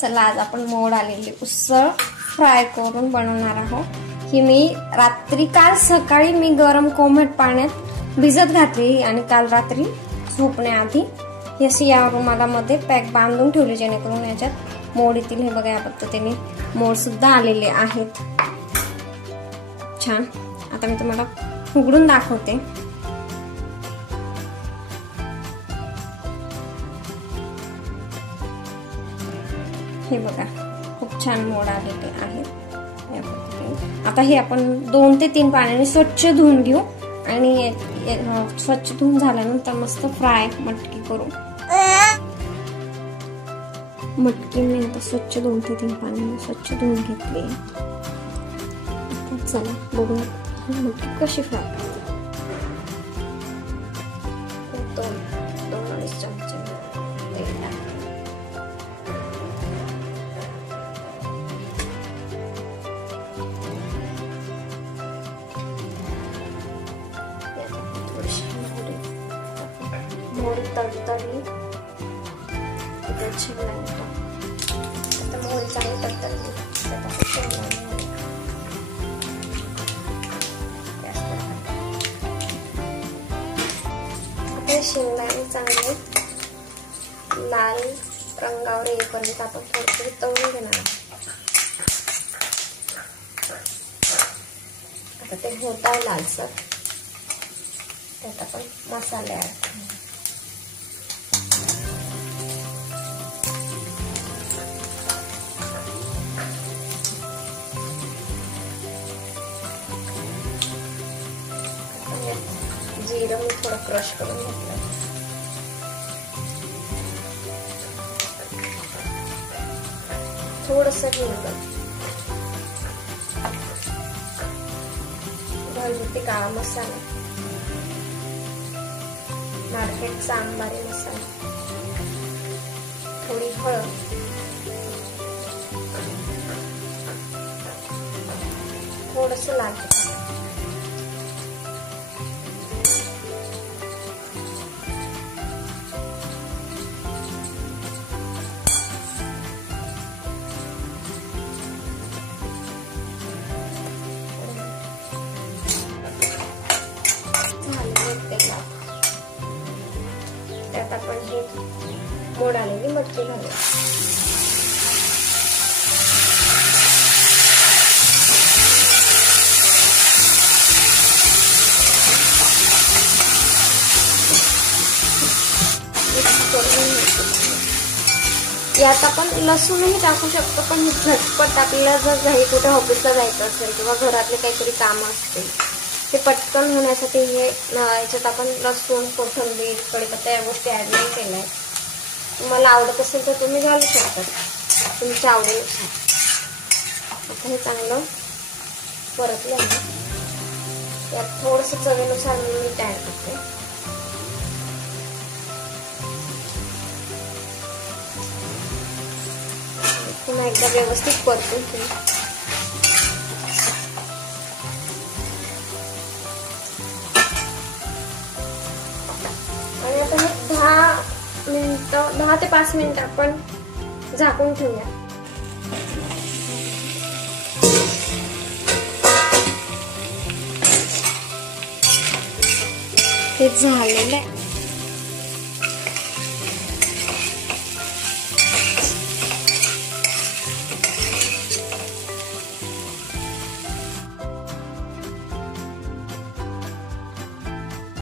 चला आज आपण मोड आलेली उसळ फ्राय करून बनवणार आहोत। ही मी रात्री काल सकाळी मी गरम कोमट पाण्यात भिजत घातली आणि काल रात्री झोपण्याआधी ही अशी या रुमालामध्ये पॅक बांधून ठेवली जेणेकरून याच्यात मोड येतील। हे बघा या पद्धतीने मोड सुद्धा आलेले आहेत छान। आता मी तुम्हाला उघडून दाखवते। हे बघा खूप छान मोड आलेले आहेत या पद्धतीने। आता हे आपण 2 ते 3 पाण्याने स्वच्छ धुवून घेऊ आणि स्वच्छ धुवून झाल्यानंतर मस्त फ्राय मटकी करू। मटकी मी आता स्वच्छ 2 ते 3 पाण्याने स्वच्छ धुवून घेतली। चला बघूया मटकी कशी फ्राय करते। 2-2.5 चमचे तेल टाकते। मोहरी तडतडली शेंगदाणे आता मोहरी चांगली तडतडली शेंगदाणे चांगले लाल रंगावर येईपर्यंत आपण थोडे तळून घेणार। आता ते होत आहे लालसर, त्यात आपण मसाले ऍड करू। जिरं मी थोडं क्रश करून घेतलं, थोडंसं हिंग, घरगुती काळा मसाला, मार्केटचा अंबारी मसाला, थोडी हळद, थोडंसं लाल तिखट, त्यात आपण हे मोड आलेली मटकी घालूया। यात आपण लसूणही टाकू शकतो, पण झटपट आपल्याला जर घरी कुठे ऑफिसला जायचं असेल किंवा घरातले काहीतरी काम असतील ते पटकन होण्यासाठी हे याच्यात आपण लसूण, कोथिंबीर, कढीपत्ता या गोष्टी ऍड नाही केल्या। तुम्हाला आवडत असेल तर तुम्ही घालू शकता तुमच्या आवडीनुसार। आता हे चांगलं परतलं आहे, यात थोडंसं चवीनुसार मी मीठ ऍड करते। पुन्हा एकदा व्यवस्थित परतून घेऊ। आणि आता हे 10 ते 5 मिनिट आपण झाकून ठेवूया। हे झालेलं आहे।